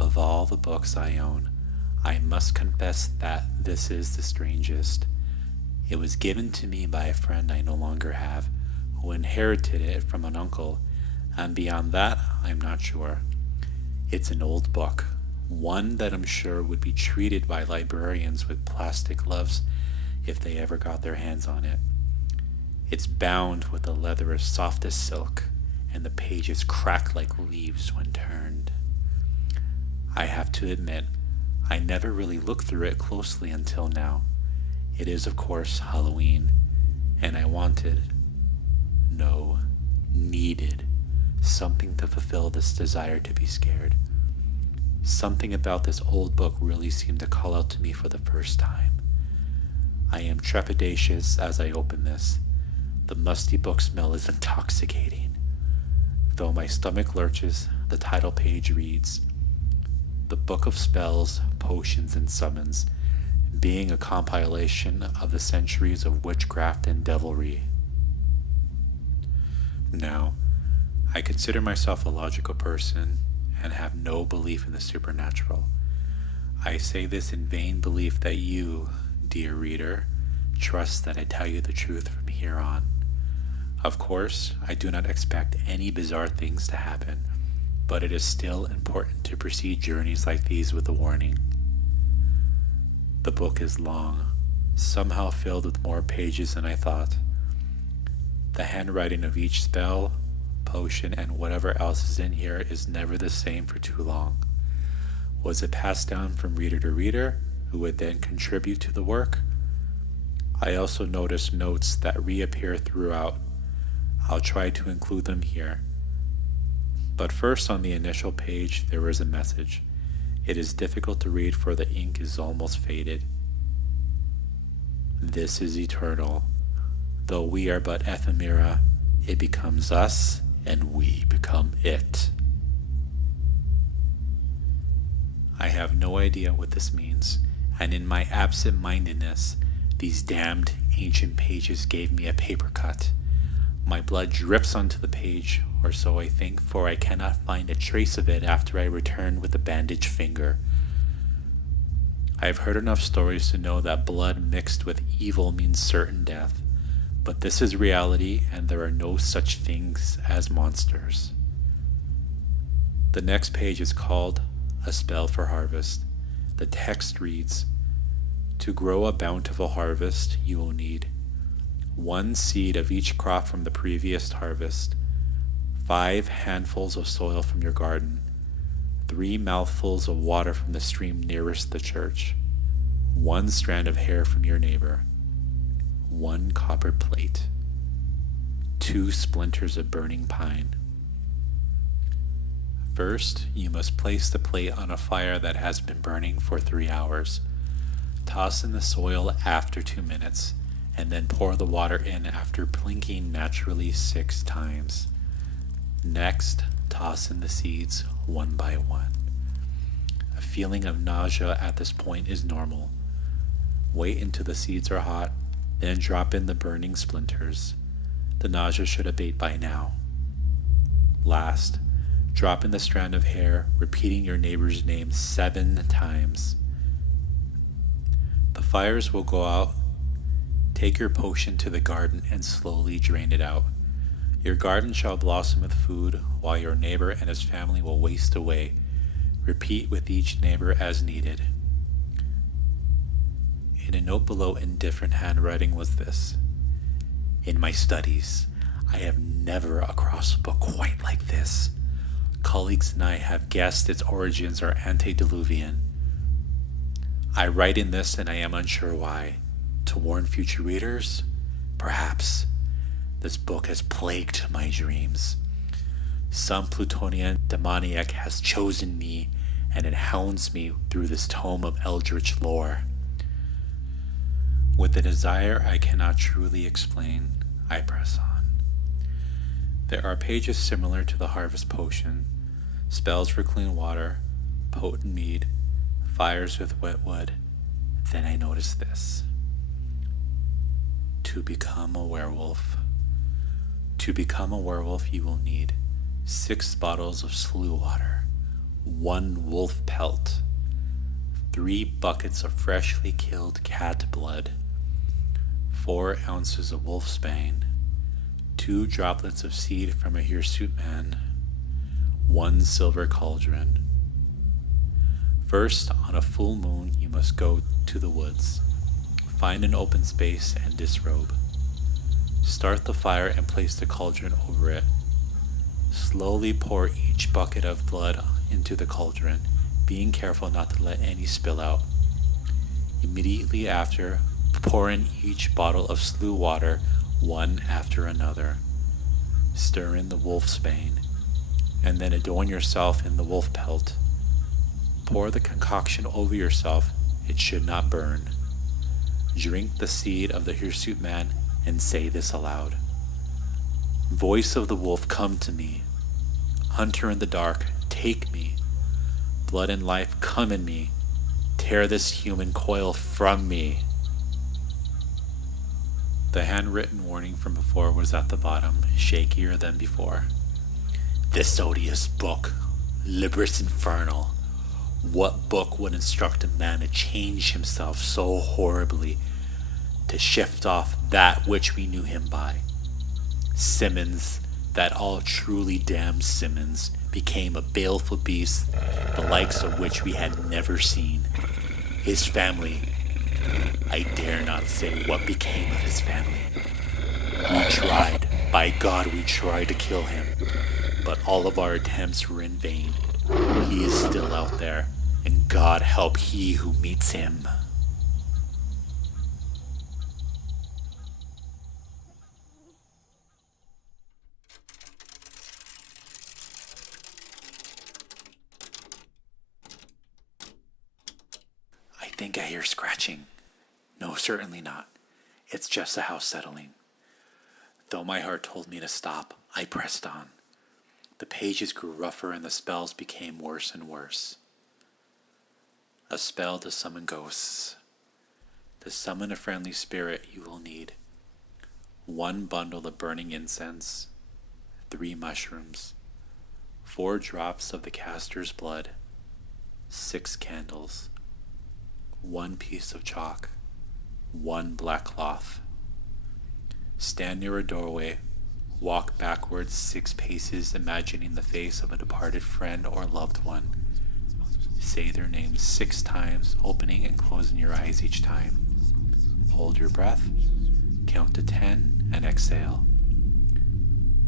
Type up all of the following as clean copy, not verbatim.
Of all the books I own, I must confess that this is the strangest. It was given to me by a friend I no longer have, who inherited it from an uncle, and beyond that, I'm not sure. It's an old book, one that I'm sure would be treated by librarians with plastic gloves if they ever got their hands on it. It's bound with a leather as soft as silk, and the pages crack like leaves when turned. I have to admit, I never really looked through it closely until now. It is, of course, Halloween, and I wanted, no, needed, something to fulfill this desire to be scared. Something about this old book really seemed to call out to me for the first time. I am trepidatious as I open this. The musty book smell is intoxicating. Though my stomach lurches, the title page reads, "The Book of Spells, Potions, and Summons, being a compilation of the centuries of witchcraft and devilry." Now, I consider myself a logical person and have no belief in the supernatural. I say this in vain belief that you, dear reader, trust that I tell you the truth from here on. Of course, I do not expect any bizarre things to happen, but it is still important to proceed journeys like these with a warning. The book is long, somehow filled with more pages than I thought. The handwriting of each spell, potion, and whatever else is in here is never the same for too long. Was it passed down from reader to reader, who would then contribute to the work? I also noticed notes that reappear throughout. I'll try to include them here. But first, on the initial page, there is a message. It is difficult to read, for the ink is almost faded. This is eternal. Though we are but ephemera, it becomes us, and we become it. I have no idea what this means, and in my absent-mindedness, these damned ancient pages gave me a paper cut. My blood drips onto the page, or so I think, for I cannot find a trace of it after I return with a bandaged finger. I have heard enough stories to know that blood mixed with evil means certain death, but this is reality, and there are no such things as monsters. The next page is called A Spell for Harvest. The text reads, "To grow a bountiful harvest, you will need 1 seed of each crop from the previous harvest, 5 handfuls of soil from your garden, 3 mouthfuls of water from the stream nearest the church, 1 strand of hair from your neighbor, 1 copper plate, 2 splinters of burning pine. First, you must place the plate on a fire that has been burning for 3 hours. Toss in the soil after 2 minutes, and then pour the water in after plinking naturally 6 times. Next, toss in the seeds one by one. A feeling of nausea at this point is normal. Wait until the seeds are hot, then drop in the burning splinters. The nausea should abate by now. Last, drop in the strand of hair, repeating your neighbor's name 7 times. The fires will go out. Take your potion to the garden and slowly drain it out. Your garden shall blossom with food, while your neighbor and his family will waste away. Repeat with each neighbor as needed." In a note below in different handwriting was this: "In my studies, I have never across a book quite like this. Colleagues and I have guessed its origins are antediluvian. I write in this and I am unsure why. To warn future readers? Perhaps. This book has plagued my dreams. Some Plutonian demoniac has chosen me, and it hounds me through this tome of eldritch lore. With a desire I cannot truly explain, I press on. There are pages similar to the Harvest Potion, spells for clean water, potent mead, fires with wet wood. Then I notice this. To become a werewolf. To become a werewolf, you will need 6 bottles of slough water, 1 wolf pelt, 3 buckets of freshly killed cat blood, 4 ounces of wolfsbane, 2 droplets of seed from a hirsute man, 1 silver cauldron. First, on a full moon, you must go to the woods. Find an open space and disrobe. Start the fire and place the cauldron over it. Slowly pour each bucket of blood into the cauldron, being careful not to let any spill out. Immediately after, pour in each bottle of slough water, one after another. Stir in the wolf's bane, and then adorn yourself in the wolf pelt. Pour the concoction over yourself, it should not burn. Drink the seed of the hirsute man and say this aloud. Voice of the wolf, come to me. Hunter in the dark, take me. Blood and life, come in me. Tear this human coil from me. The handwritten warning from before was at the bottom, shakier than before. This odious book, Libris Infernal. What book would instruct a man to change himself so horribly, to shift off that which we knew him by? Simmons, that all truly damned Simmons, became a baleful beast, the likes of which we had never seen. His family, I dare not say what became of his family. We tried, by God we tried to kill him, but all of our attempts were in vain. He is still out there, and God help he who meets him. I think I hear scratching. No, certainly not. It's just the house settling. Though my heart told me to stop, I pressed on. The pages grew rougher and the spells became worse and worse. A spell to summon ghosts. To summon a friendly spirit, you will need 1 bundle of burning incense, 3 mushrooms, 4 drops of the caster's blood, 6 candles, 1 piece of chalk, 1 black cloth. Stand near a doorway, walk backwards 6 paces, imagining the face of a departed friend or loved one. Say their names 6 times, opening and closing your eyes each time. Hold your breath, count to 10, and exhale.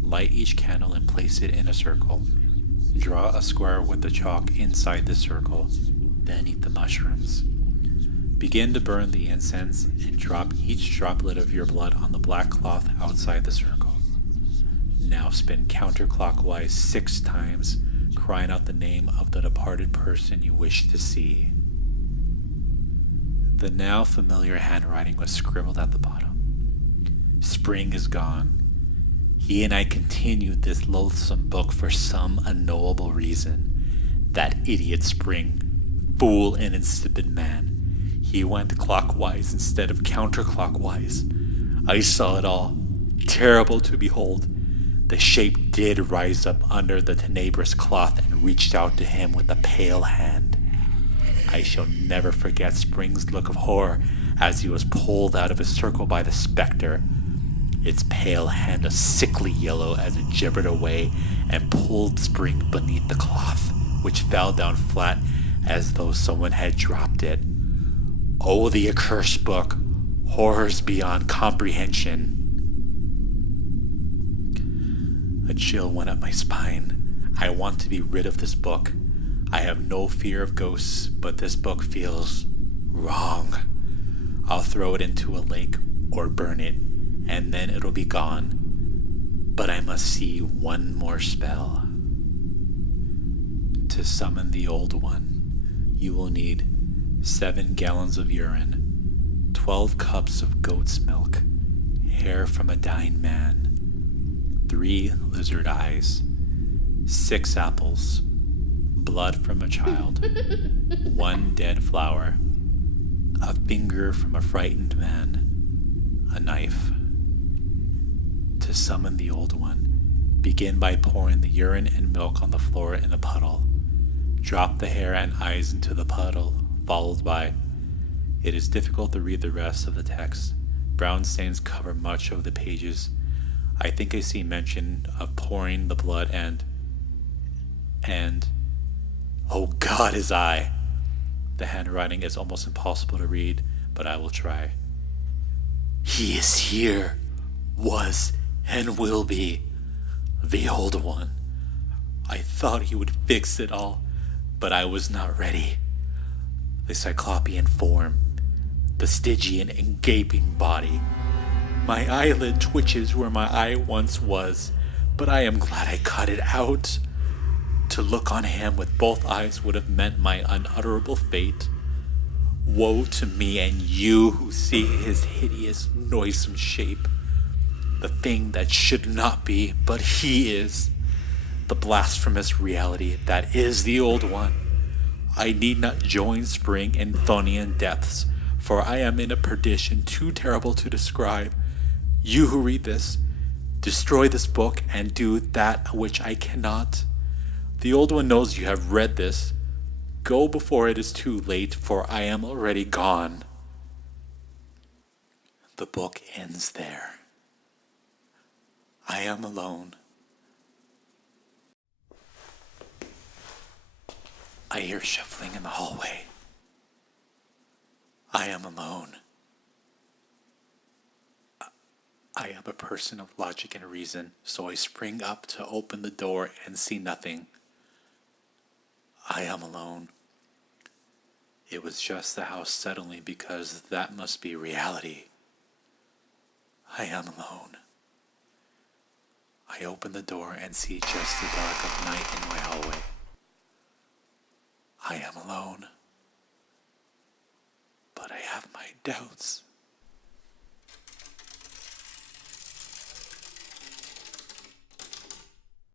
Light each candle and place it in a circle. Draw a square with the chalk inside the circle, then eat the mushrooms. Begin to burn the incense and drop each droplet of your blood on the black cloth outside the circle. Now spin counterclockwise 6 times, crying out the name of the departed person you wish to see. The now familiar handwriting was scribbled at the bottom. Spring is gone. He and I continued this loathsome book for some unknowable reason. That idiot Spring, fool and insipid man. He went clockwise instead of counterclockwise. I saw it all, terrible to behold. The shape did rise up under the tenebrous cloth and reached out to him with a pale hand. I shall never forget Spring's look of horror as he was pulled out of his circle by the spectre. Its pale hand, a sickly yellow, as it gibbered away and pulled Spring beneath the cloth, which fell down flat as though someone had dropped it. Oh, the accursed book! Horrors beyond comprehension! A chill went up my spine. I want to be rid of this book. I have no fear of ghosts, but this book feels wrong. I'll throw it into a lake or burn it, and then it'll be gone. But I must see 1 more spell. To summon the old one, you will need 7 gallons of urine, 12 cups of goat's milk, hair from a dying man, 3 lizard eyes, 6 apples, blood from a child, 1 dead flower, a finger from a frightened man, a knife. To summon the old one, begin by pouring the urine and milk on the floor in a puddle. drop the hair and eyes into the puddle, followed by, "It is difficult to read the rest of the text. Brown stains cover much of the pages. I think I see mention of pouring the blood and, oh God, his eye." The handwriting is almost impossible to read, but I will try. "He is here, was, and will be, the old one. I thought he would fix it all, but I was not ready. The cyclopean form, the Stygian and gaping body. My eyelid twitches where my eye once was, but I am glad I cut it out. To look on him with both eyes would have meant my unutterable fate. Woe to me and you who see his hideous, noisome shape. The thing that should not be, but he is. The blasphemous reality that is the old one. I need not join spring in Chthonian depths, for I am in a perdition too terrible to describe. You who read this, destroy this book and do that which I cannot. The old one knows you have read this. Go before it is too late, for I am already gone." The book ends there. I am alone. I hear shuffling in the hallway. I am alone. I am a person of logic and reason, so I spring up to open the door and see nothing. I am alone. It was just the house suddenly, because that must be reality. I am alone. I open the door and see just the dark of night in my hallway. I am alone. But I have my doubts.